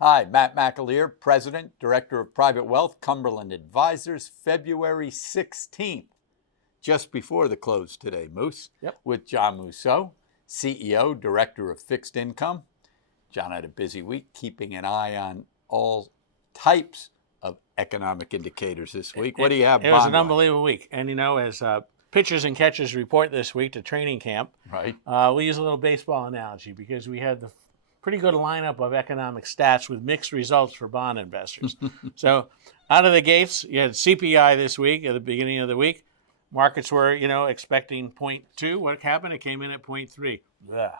Hi, Matt McAleer, President, Director of Private Wealth, Cumberland Advisors, February 16th, just before the close today, Moose, with John Mousseau, CEO, Director of Fixed Income. John had a busy week, keeping an eye on all types of economic indicators this week. What do you have? It was an unbelievable week. And, as pitchers and catchers report this week to training camp, right? We use a little baseball analogy because we had the pretty good lineup of economic stats with mixed results for bond investors. So out of the gates, you had CPI this week at the beginning of the week. Markets were, expecting 0.2. What happened? It came in at 0.3. Ugh.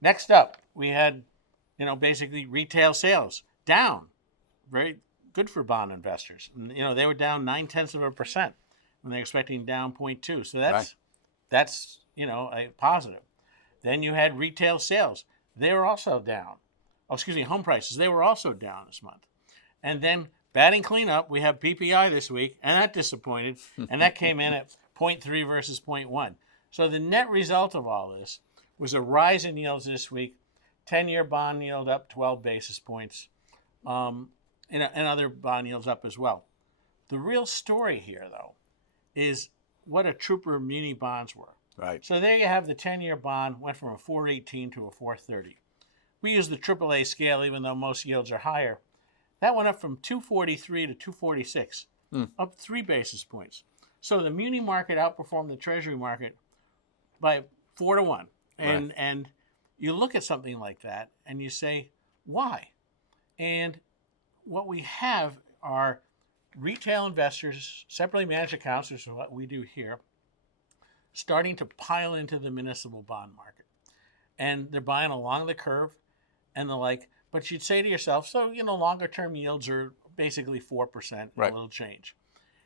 Next up, we had, basically retail sales down. Very good for bond investors. They were down 0.9% when they're expecting down 0.2. So that's a positive. Then you had retail sales. They were also down. Home prices. They were also down this month. And then batting cleanup, we have PPI this week, and that disappointed, and that came in at 0.3 versus 0.1. So the net result of all this was a rise in yields this week, 10-year bond yield up 12 basis points, and other bond yields up as well. The real story here, though, is what a trooper muni bonds were. Right. So there you have the 10-year bond went from a 418 to a 430. We use the AAA scale, even though most yields are higher. That went up from 243 to 246, up 3 basis points. So the muni market outperformed the Treasury market by 4 to 1. And you look at something like that and you say, why? And what we have are retail investors, separately managed accounts, which is what we do here, starting to pile into the municipal bond market. And they're buying along the curve and the like. But you'd say to yourself, so, longer term yields are basically 4%, a little change.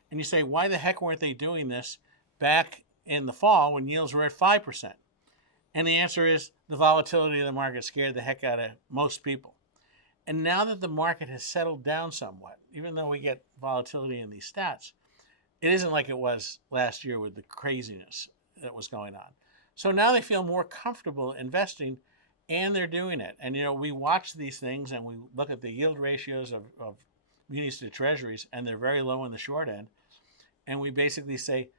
And you say, why the heck weren't they doing this back in the fall when yields were at 5%? And the answer is the volatility of the market scared the heck out of most people. And now that the market has settled down somewhat, even though we get volatility in these stats, it isn't like it was last year with the craziness that was going on. So now they feel more comfortable investing, and they're doing it. And, we watch these things and we look at the yield ratios of Munis to Treasuries, and they're very low in the short end. And we basically say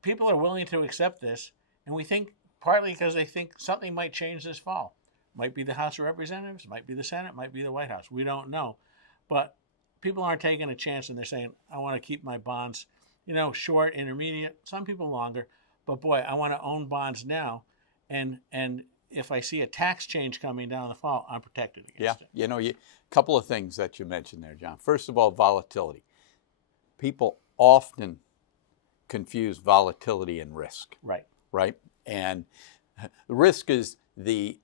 people are willing to accept this, and we think partly because they think something might change this fall. Might be the House of Representatives, might be the Senate, might be the White House. We don't know. But people aren't taking a chance, and they're saying, I want to keep my bonds, short, intermediate, some people longer. But boy, I want to own bonds now. And if I see a tax change coming down the fall, I'm protected against it. A couple of things that you mentioned there, John. First of all, volatility. People often confuse volatility and risk. Right? And the risk is the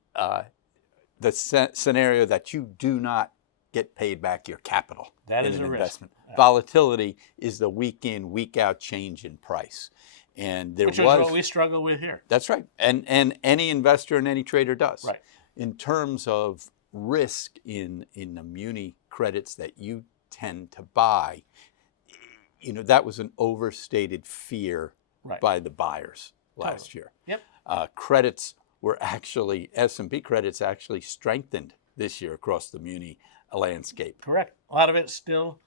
scenario that you do not get paid back your capital. That is an investment. Volatility is the week in, week out change in price. And which is what we struggle with here. That's right. And any investor and any trader does. Right. In terms of risk in the muni credits that you tend to buy, that was an overstated fear by the buyers last year. Yep. Credits were actually, S&P credits actually strengthened this year across the muni landscape. Correct. A lot of it still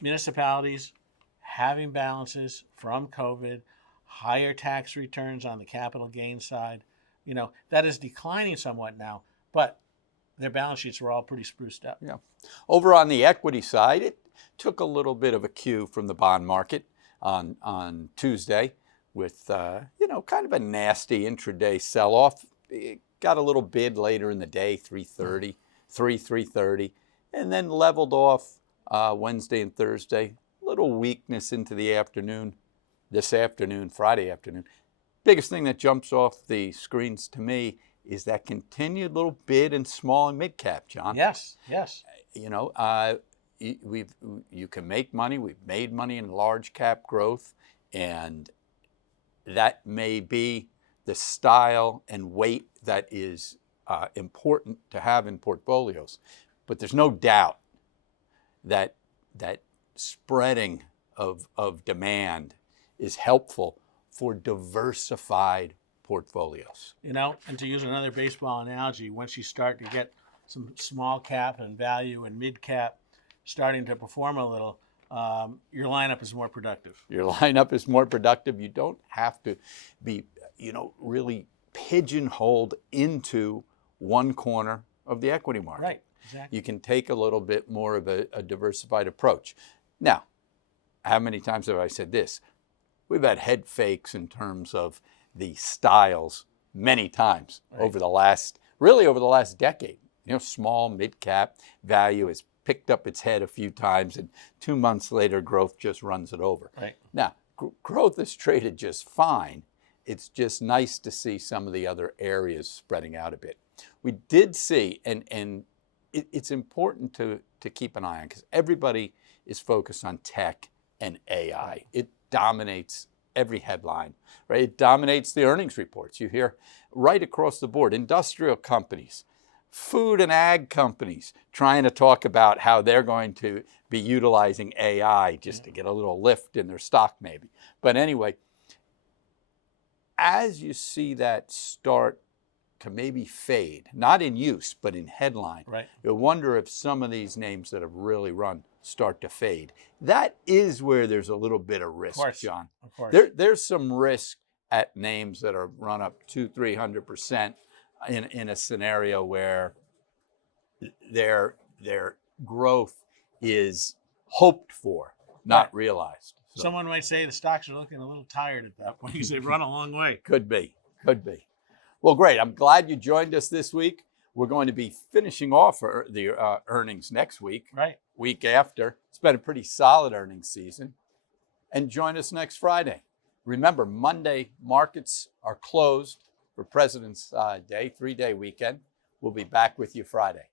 municipalities having balances from COVID, higher tax returns on the capital gain side. That is declining somewhat now, but their balance sheets were all pretty spruced up. Yeah. Over on the equity side, it took a little bit of a cue from the bond market on Tuesday with, kind of a nasty intraday sell-off. It got a little bid later in the day, 330, and then leveled off Wednesday and Thursday. Little weakness into the afternoon, Friday afternoon. Biggest thing that jumps off the screens to me is that continued little bid in small and mid cap, John. Yes. You can make money. We've made money in large cap growth, and that may be the style and weight that is important to have in portfolios. But there's no doubt that spreading of demand is helpful for diversified portfolios. And to use another baseball analogy, once you start to get some small cap and value and mid cap starting to perform a little, your lineup is more productive. Your lineup is more productive. You don't have to be, really pigeonholed into one corner of the equity market. Right, exactly. You can take a little bit more of a diversified approach. Now, how many times have I said this? We've had head fakes in terms of the styles many times over the last decade. Small, mid-cap value has picked up its head a few times, and 2 months later, growth just runs it over. Right. Now, growth is traded just fine. It's just nice to see some of the other areas spreading out a bit. We did see, and it's important to keep an eye on, because everybody is focused on tech and AI. It dominates every headline, right? It dominates the earnings reports. You hear right across the board, industrial companies, food and ag companies trying to talk about how they're going to be utilizing AI just to get a little lift in their stock maybe. But anyway, as you see that start to maybe fade, not in use, but in headline, you'll wonder if some of these names that have really run start to fade. That is where there's a little bit of risk, John. Of course. There's some risk at names that are run up 200-300% in a scenario where their growth is hoped for, not realized. So, someone might say the stocks are looking a little tired at that point because they've run a long way. Could be. Well, great. I'm glad you joined us this week. We're going to be finishing off the earnings next week. Right. Week after. It's been a pretty solid earnings season. And join us next Friday. Remember, Monday markets are closed for President's Day, 3-day weekend. We'll be back with you Friday.